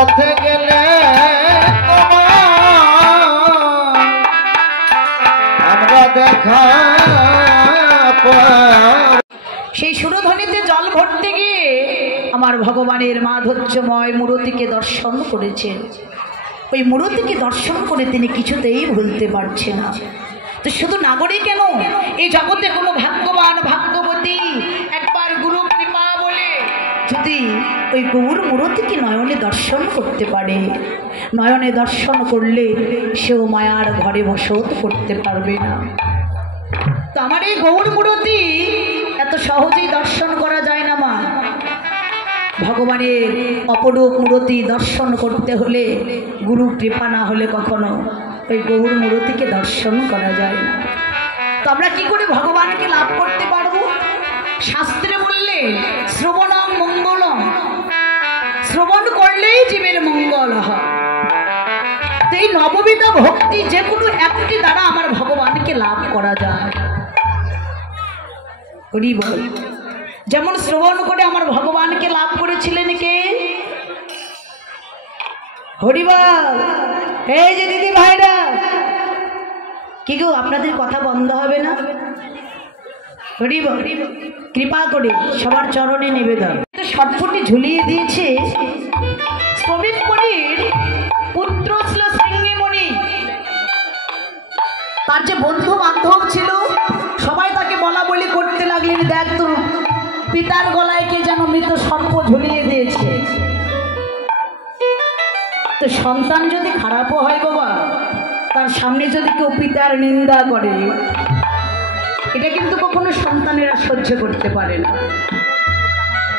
পথে গেলে আমরা দেখা সেই সুরধ্বনিতে জল ভরতে গিয়ে আমার ভগবানের মাধুর্যময় মূর্তিকে দর্শন করেছেন। ওই মূর্তিকে দর্শন করে তিনি কিছুতেই ভুলতে পারছেন না। তো শুধু নাগরিক কেন, এই জগতে কোনো ভাগ্যবান ভাগ্যবতী একবার গুরু কৃপা বলে যদি ওই গৌর মূর্তিকে নয়নে দর্শন করতে পারে, নয়নে দর্শন করলে সেও মায়ার ঘরে বসত করতে পারবে না। তো আমার এই গৌর মূর্তি এত সহজেই দর্শন করা যায় না মা। ভগবানের অপরূপ মূর্তি দর্শন করতে হলে গুরু কৃপা না হলে কখনো ওই গৌর মূর্তিকে দর্শন করা যায় না। তো আমরা কি করে ভগবানকে লাভ করতে পারবো? শাস্ত্রে বললে শ্রবণং মঙ্গলম, শ্রবণ করলেই জীবের মঙ্গল হয়। তো এই নববিধ ভক্তি যে কোনো একটি দ্বারা আমার ভগবানকে লাভ করা যায়। যেমন শ্রবণ করে আমার ভগবানকে লাভ করেছিলেন কে? হরিবল। এই যে দিদি ভাইরা, কি গো আপনাদের কথা বন্ধ হবে না? হরিবল। কৃপা করে সবার চরণে নিবেদন। শটফুটি ঝুলিয়ে দিয়েছে শ্রমিক মণির পুত্র ছিল শৃঙ্গিমণি। তার যে বন্ধু বান্ধব ছিল সবাই তাকে বলা বলি করতে লাগলেন, দেখ তো পিতার গলায় কে যেন মৃত সর্প ঝুলিয়ে দিয়েছে। তো সন্তান যদি খারাপও হয় বাবা, তার সামনে যদি কেউ পিতার নিন্দা করে, এটা কিন্তু কখনো সন্তানেরা সহ্য করতে পারে না।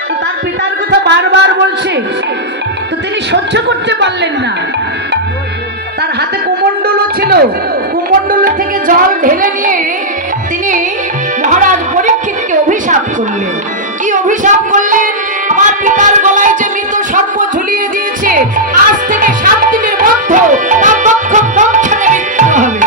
তো তার পিতার কথা বারবার বলছে, তো তিনি সহ্য করতে পারলেন না। তার হাতে কুমণ্ডলও ছিল, কুমণ্ডল থেকে জল ঢেলে নিয়ে তিনি মহারাজ পরীক্ষিতকে অভিশাপ করলেন। কি অভিশাপ করলেন? আমার পিতার গলায় যে মৃত সর্প ঝুলিয়ে দিয়েছে, আজ থেকে 7 দিনের মধ্যে তার দক্ষ দংশনে মৃত্যু হবে।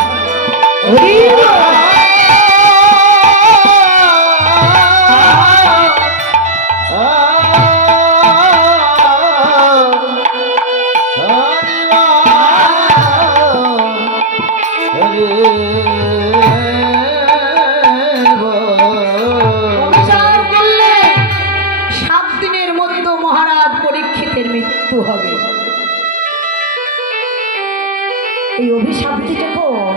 হবে এই অভিশাপটি যখন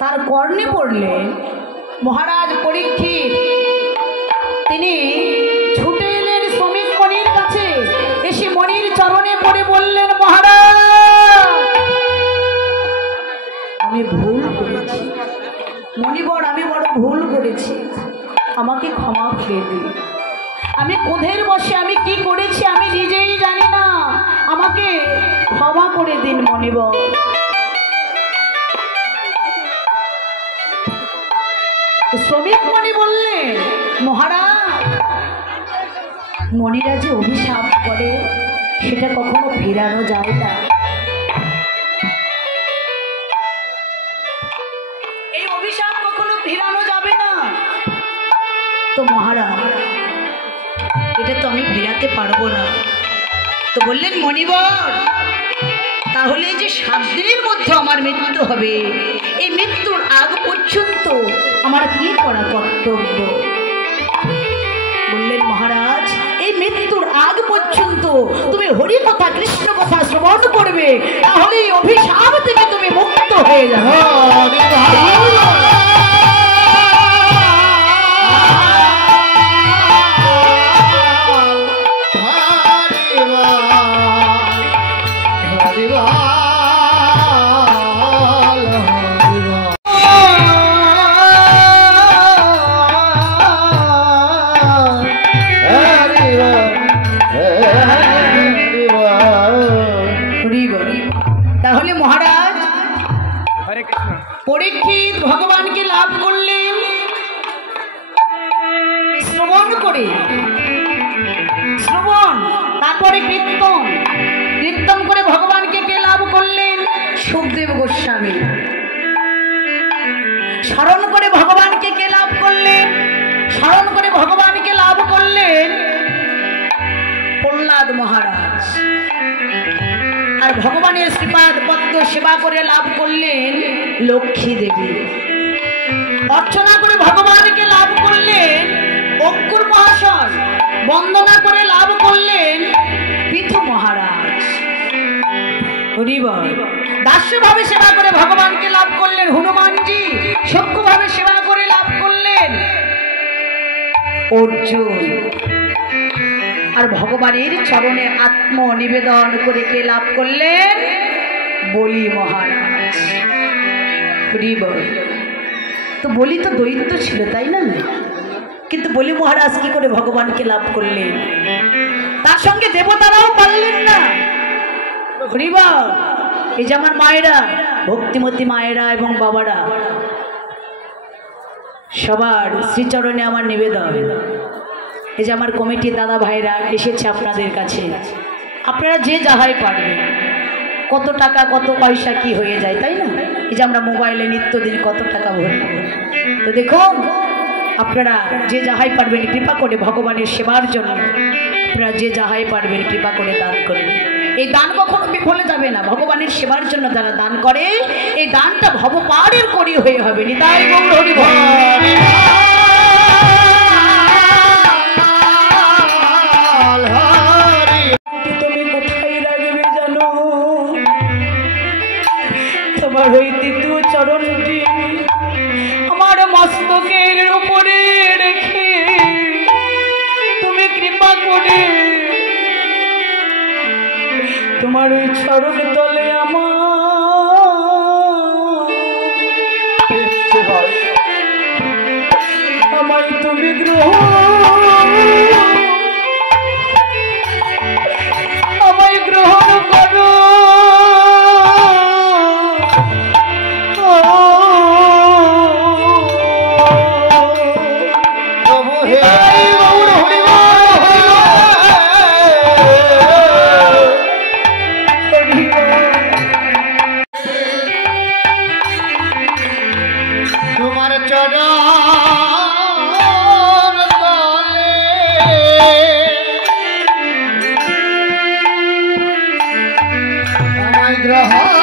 তার কর্ণে পড়লে মহারাজ পরীক্ষিত তিনি ছুটে এলেন শ্রমিক মণির কাছে। এসে মণির চরণে পড়ে বললেন, মহারাজ আমি ভুল করেছি, মণিবর আমি বড় ভুল করেছি, আমাকে ক্ষমা করে দিন। আমি ক্রোধের বশে আমি কি করেছি আমি নিজেই জানি না, আমাকে ক্ষমা করে দিন মণিবর। শ্রমিক মণি বললেন, মহারাজ মণিরা যে অভিশাপ করে সেটা কখনো ফেরানো যায় না। এই অভিশাপ কখনো ফেরানো যাবে না। তো মহারাজ এটা তো আমি ফেরাতে পারবো না। তো বললেন, মণিবর তাহলে যে 7 দিনের মধ্যে আমার মৃত্যু হবে, এই মৃত্যুর আগ পর্যন্ত আমার কি করা কর্তব্য? বললেন, মহারাজ এই মৃত্যুর আগ পর্যন্ত তুমি হরি কথা কৃষ্ণ কথা শ্রবণ করবে, তাহলে এই অভিশাপ থেকে তুমি মুক্ত হয়ে যাবে। তাহলে মহারাজ পরীক্ষিত ভগবানকে লাভ করলেন শ্রবণ করে, শ্রবণ তারপরে কীর্তন, কীর্তন করে ভগবানকে কে লাভ করলেন? সুখদেব গোস্বামী। স্মরণ করে ভগবানকে কে লাভ করলেন? স্মরণ করে ভগবানকে লাভ করলেন প্রহ্লাদ মহারাজ। আর ভগবানের শ্রীপাদ পদ্ম সেবা করে লাভ করলেন লক্ষ্মী দেবী, অর্চনা করে ভগবানকে লাভ করলেন অঙ্কুর মহাশয়, বন্দনা করে লাভ করলেন পৃথু মহারাজ। দাস্যভাবে সেবা করে ভগবানকে লাভ করলেন হনুমানজি, সখ্যভাবে সেবা করে লাভ করলেন অর্জুন। আর ভগবানের চরণে আত্ম নিবেদন করে কে লাভ করলেন? বলি মহারাজ। তো বলি তো দৈত্য ছিল, তাই না? কিন্তু বলি মহারাজ কি করে ভগবানকে লাভ করলেন? তার সঙ্গে দেবতারাও পারলেন না। এই যে আমার মায়েরা, ভক্তিমতী মায়েরা এবং বাবারা, সবার শ্রীচরণে আমার নিবেদন। এই যে আমার কমিটির দাদা ভাইরা এসেছে আপনাদের কাছে, আপনারা যে যাহাই পারবেন, কত টাকা কত পয়সা কি হয়ে যায়, তাই না? এই যে আমরা মোবাইলে নিত্যদিন কত টাকা ভরি, তো দেখুন আপনারা যে যাহাই পারবেন কৃপা করে ভগবানের সেবার জন্য আপনারা যে যাহাই পারবেন কৃপা করে দান করবেন। এই দান কখনো বিফলে যাবে না। ভগবানের সেবার জন্য যারা দান করে এই দানটা ভবপারের করি হয়ে হবে। নিতাই গৌর হরি বল। তুমি কোথায় রাখবে জানো? তোমার ওই তৃতীয় চরণটি আমার মস্তকের উপরে রেখে তুমি কৃপা করে তোমার ওই চরণ তলে আমায় তুমি গ্রহণ করো। তোমার চরণ আমায় গ্রহণ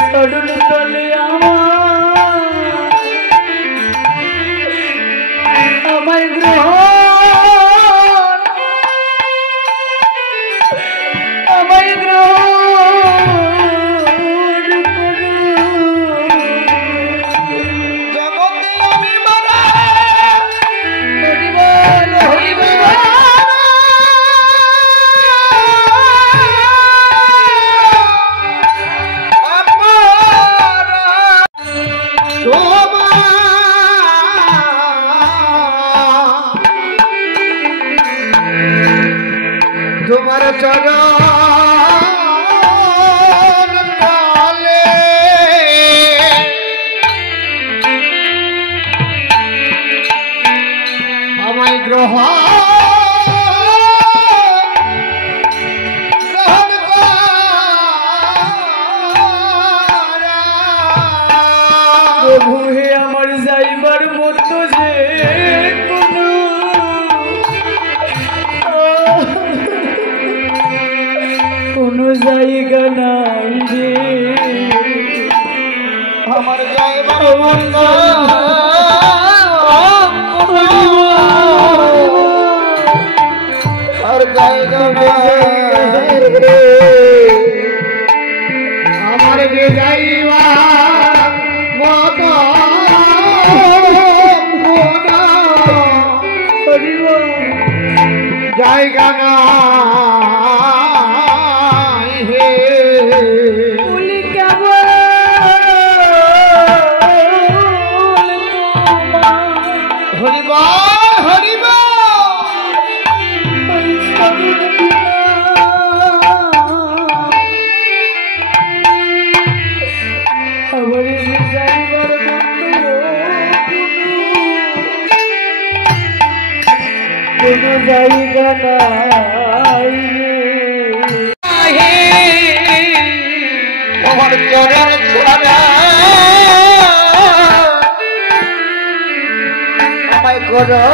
তোমার চরণ তলে আমায় গ্রহণ প্রভু হে আমার যাইবার মতো যে কোনো জায়গা নাই রে, আমার যাইবার মতো আর জায়গা নাই রে, আমার যে যাইবার মতো জায়গা নাই হে। তোমারই বিচারিবার বন্ধু কোনো জায়গা নাই আমার চরণ ছাড়া আমায় করো